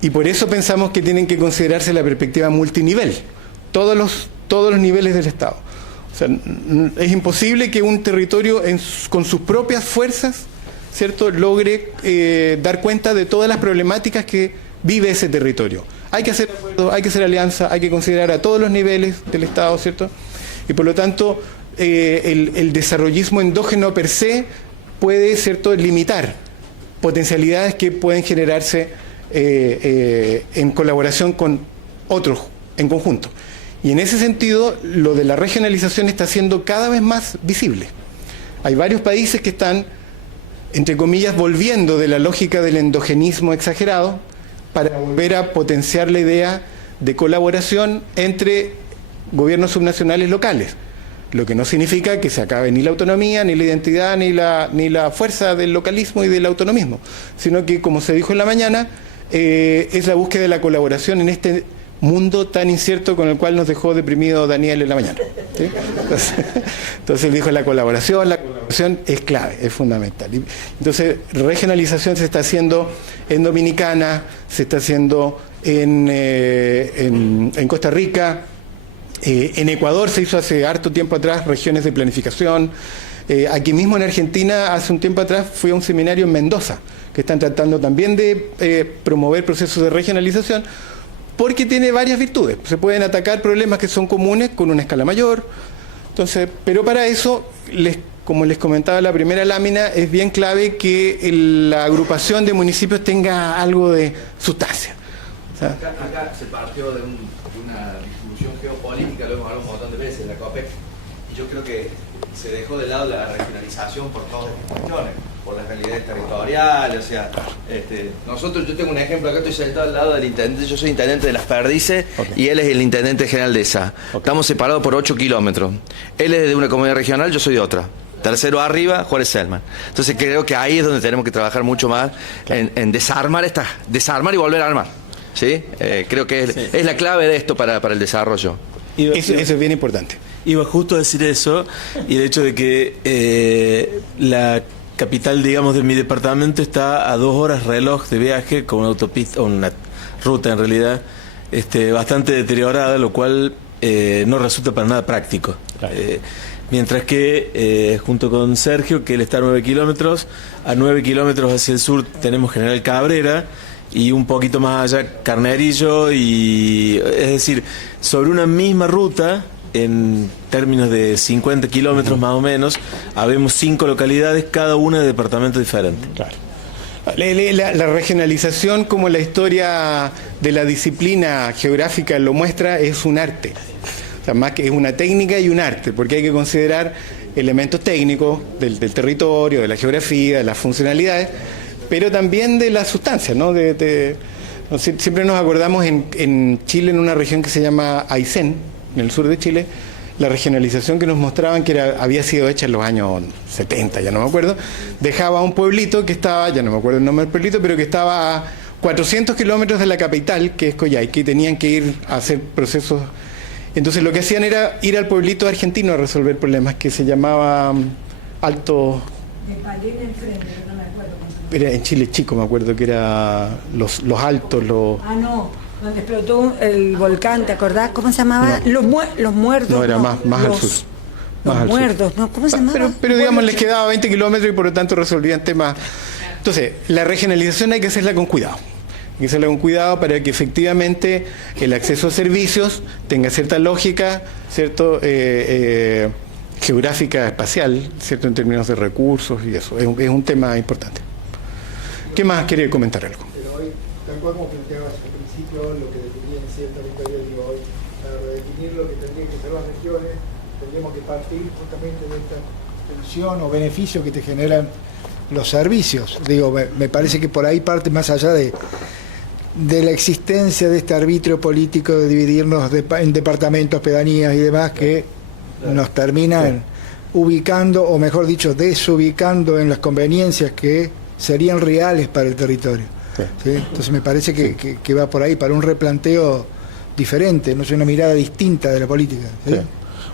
y por eso pensamos que tienen que considerarse la perspectiva multinivel, todos los niveles del Estado. O sea, es imposible que un territorio con sus propias fuerzas, ¿cierto?, logre dar cuenta de todas las problemáticas que vive ese territorio. Hay que hacer acuerdos, hay que hacer alianza, hay que considerar a todos los niveles del Estado, ¿cierto? Y por lo tanto, el desarrollismo endógeno per se puede, ¿cierto?, limitar potencialidades que pueden generarse en colaboración con otros en conjunto. Y en ese sentido, lo de la regionalización está siendo cada vez más visible. Hay varios países que están, entre comillas, volviendo de la lógica del endogenismo exagerado para volver a potenciar la idea de colaboración entre gobiernos subnacionales locales, lo que no significa que se acabe ni la autonomía, ni la identidad, ni la fuerza del localismo y del autonomismo, sino que, como se dijo en la mañana, es la búsqueda de la colaboración en este mundo tan incierto con el cual nos dejó deprimido Daniel en la mañana, ¿sí? Entonces él dijo la colaboración es clave, es fundamental. Entonces regionalización se está haciendo en Dominicana, se está haciendo en Costa Rica, en Ecuador se hizo hace harto tiempo atrás regiones de planificación. Aquí mismo en Argentina hace un tiempo atrás fui a un seminario en Mendoza que están tratando también de promover procesos de regionalización, porque tiene varias virtudes. Se pueden atacar problemas que son comunes con una escala mayor. Entonces, pero para eso, como les comentaba en la primera lámina, es bien clave que la agrupación de municipios tenga algo de sustancia. O sea, acá se partió de una discusión geopolítica, lo hemos hablado un montón de veces en la COPEC, y yo creo que se dejó de lado la regionalización por todas estas cuestiones, por las realidades territoriales. O sea, yo tengo un ejemplo, acá estoy sentado al lado del intendente, yo soy intendente de Las Perdices, y él es el intendente general de esa. Estamos separados por 8 kilómetros. Él es de una comunidad regional, yo soy de otra. Tercero arriba, Juárez Selman. Entonces creo que ahí es donde tenemos que trabajar mucho más en desarmar y volver a armar. ¿Sí? Creo que es la clave de esto para el desarrollo. Eso es bien importante. Iba justo a decir eso, y el hecho de que la capital, digamos, de mi departamento está a 2 horas reloj de viaje con una autopista, o una ruta en realidad, bastante deteriorada, lo cual no resulta para nada práctico. Claro. Mientras que, junto con Sergio, que él está a 9 kilómetros, a 9 kilómetros hacia el sur tenemos General Cabrera, y un poquito más allá Carnerillo, y es decir, sobre una misma ruta, en términos de 50 kilómetros más o menos, habemos 5 localidades, cada una de departamentos diferentes. Claro. La regionalización, como la historia de la disciplina geográfica lo muestra, es un arte. O sea, más que es una técnica y un arte, porque hay que considerar elementos técnicos del territorio, de la geografía, de las funcionalidades, pero también de la sustancia, ¿no? Siempre nos acordamos en Chile, en una región que se llama Aysén, en el sur de Chile, la regionalización que nos mostraban que había sido hecha en los años 70, ya no me acuerdo, dejaba un pueblito que estaba, ya no me acuerdo el nombre del pueblito, pero que estaba a 400 kilómetros de la capital, que es Coyhaique, y tenían que ir a hacer procesos. Entonces lo que hacían era ir al pueblito argentino a resolver problemas, que se llamaba Alto... Era en Chile Chico, me acuerdo que era los Altos, los... Ah, no, donde explotó el volcán, ¿te acordás? ¿Cómo se llamaba? No. Los Muertos. No, era más al sur. Los Muertos, ¿no? ¿Cómo se llamaba? Pero digamos, les quedaba 20 kilómetros y por lo tanto resolvían temas. Entonces, la regionalización hay que hacerla con cuidado. Hay que hacerla con cuidado para que efectivamente el acceso a servicios tenga cierta lógica, ¿cierto? Geográfica, espacial, ¿cierto? En términos de recursos y eso. Es un tema importante. ¿Qué más quería comentar algo? Pero hoy, tal cual como planteabas al principio, lo que definía en cierta territorio, digo, hoy, para redefinir lo que tendrían que ser las regiones, tendríamos que partir justamente de esta tensión o beneficio que te generan los servicios. Digo, me parece que por ahí parte más allá de la existencia de este arbitrio político de dividirnos en departamentos, pedanías y demás, que nos terminan ubicando, o mejor dicho, desubicando en las conveniencias que serían reales para el territorio. ¿Sí? Entonces me parece que va por ahí, para un replanteo diferente, no es una mirada distinta de la política. ¿Sí? Sí.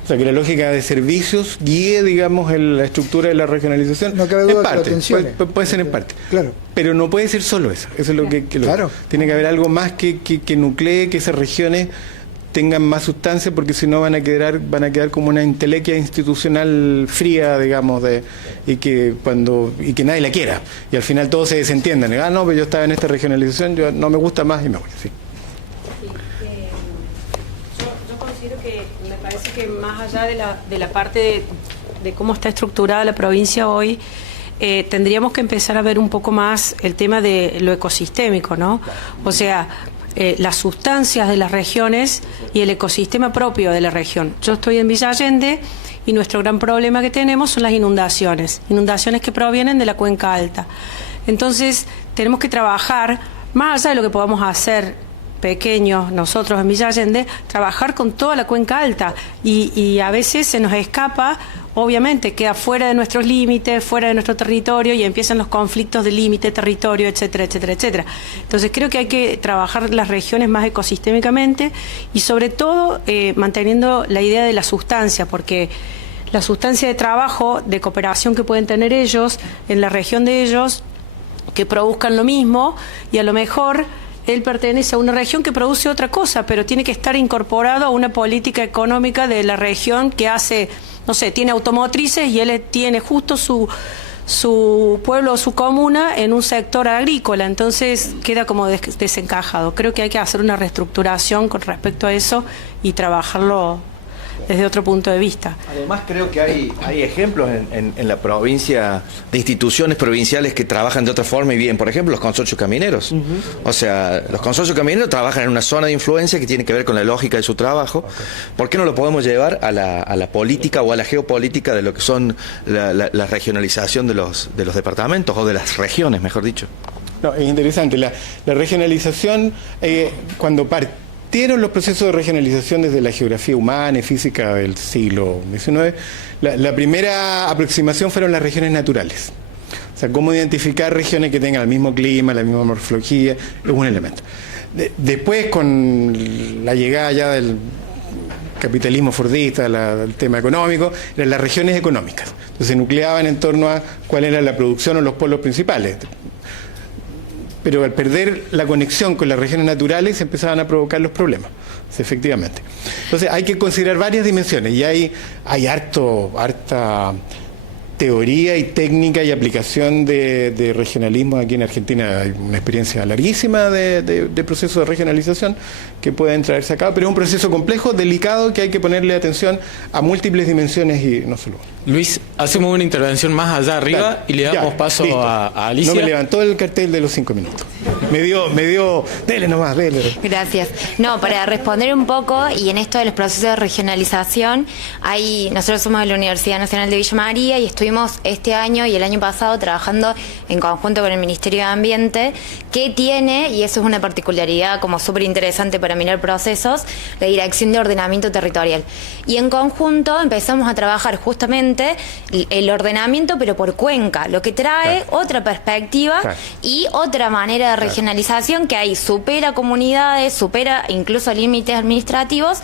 O sea, que la lógica de servicios guíe, digamos, la estructura de la regionalización. No cabe duda en parte, que puede ser en parte. Claro. Pero no puede ser solo eso. Eso es lo que claro. Tiene que haber algo más que nuclee, que esas regiones tengan más sustancia, porque si no van a quedar como una entelequia institucional fría, digamos, y que nadie la quiera, y al final todos se desentiendan. No, pero yo estaba en esta regionalización, yo no me gusta más y me voy. Sí. Yo considero que me parece que más allá de la parte de cómo está estructurada la provincia hoy, tendríamos que empezar a ver un poco más el tema de lo ecosistémico, ¿no? O sea, las sustancias de las regiones y el ecosistema propio de la región. Yo estoy en Villa Allende y nuestro gran problema que tenemos son las inundaciones que provienen de la cuenca alta. Entonces tenemos que trabajar, más allá de lo que podamos hacer pequeños nosotros en Villa Allende, trabajar con toda la cuenca alta, y a veces se nos escapa, obviamente queda fuera de nuestros límites, fuera de nuestro territorio, y empiezan los conflictos de límite, territorio, etcétera, etcétera, etcétera. Entonces creo que hay que trabajar las regiones más ecosistémicamente y sobre todo manteniendo la idea de la sustancia, porque la sustancia de trabajo, de cooperación que pueden tener ellos en la región de ellos, que produzcan lo mismo, y a lo mejor él pertenece a una región que produce otra cosa, pero tiene que estar incorporado a una política económica de la región que hace, no sé, tiene automotrices y él tiene justo su pueblo o su comuna en un sector agrícola, entonces queda como desencajado. Creo que hay que hacer una reestructuración con respecto a eso y trabajarlo desde otro punto de vista. Además creo que hay ejemplos en la provincia de instituciones provinciales que trabajan de otra forma y bien. Por ejemplo, los consorcios camineros. O sea, los consorcios camineros trabajan en una zona de influencia que tiene que ver con la lógica de su trabajo. ¿Por qué no lo podemos llevar a la política o a la geopolítica de lo que son la regionalización de los departamentos o de las regiones, mejor dicho? No, es interesante. La regionalización, cuando partieron los procesos de regionalización desde la geografía humana y física del siglo XIX, la primera aproximación fueron las regiones naturales. O sea, cómo identificar regiones que tengan el mismo clima, la misma morfología, es un elemento. Después, con la llegada ya del capitalismo fordista, el tema económico, eran las regiones económicas. Entonces se nucleaban en torno a cuál era la producción o los polos principales. Pero al perder la conexión con las regiones naturales se empezaban a provocar los problemas, efectivamente. Entonces hay que considerar varias dimensiones y hay harta teoría y técnica y aplicación de regionalismo. Aquí en Argentina hay una experiencia larguísima de proceso de regionalización que pueden traerse a cabo, pero es un proceso complejo, delicado, que hay que ponerle atención a múlteples dimensiones y no solo una. Luis, hacemos una intervención más allá arriba. Dale, y le damos paso a Alicia. No me levantó el cartel de los 5 minutos. Me dio, dele nomás, dele. Gracias. No, para responder un poco, y en esto de los procesos de regionalización, nosotros somos de la Universidad Nacional de Villa María y estuvimos este año y el año pasado trabajando en conjunto con el Ministerio de Ambiente, que tiene, y eso es una particularidad como súper interesante para mirar procesos, la Dirección de Ordenamiento Territorial. Y en conjunto empezamos a trabajar justamente el ordenamiento, pero por cuenca, lo que trae otra perspectiva y otra manera de regionalización que ahí supera comunidades, supera incluso límites administrativos.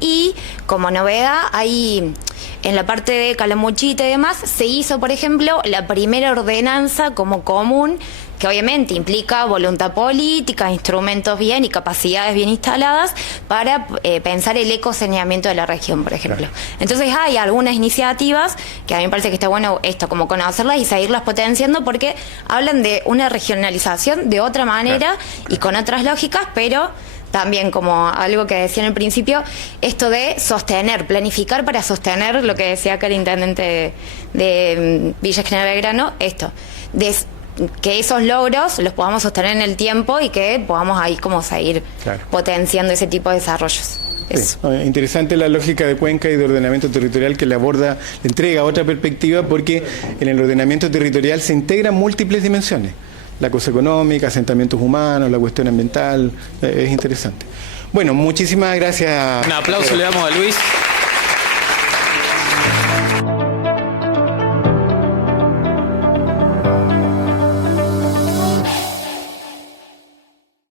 Y como novedad, ahí en la parte de Calamuchita y demás, se hizo, por ejemplo, la primera ordenanza como común, que obviamente implica voluntad política, instrumentos bien y capacidades bien instaladas para pensar el ecosaneamiento de la región, por ejemplo. Entonces hay algunas iniciativas que a mí me parece que está bueno esto, como conocerlas y seguirlas potenciando, porque hablan de una regionalización de otra manera y con otras lógicas, pero también, como algo que decía en el principio, esto de sostener, planificar para sostener, lo que decía acá el intendente de Villa General Belgrano, esto, de que esos logros los podamos sostener en el tiempo y que podamos ahí como seguir potenciando ese tipo de desarrollos. Sí. Interesante la lógica de cuenca y de ordenamiento territorial que le entrega otra perspectiva, porque en el ordenamiento territorial se integran múltiples dimensiones. La cosa económica, asentamientos humanos, la cuestión ambiental, es interesante. Bueno, muchísimas gracias. Un aplauso le damos a Luis.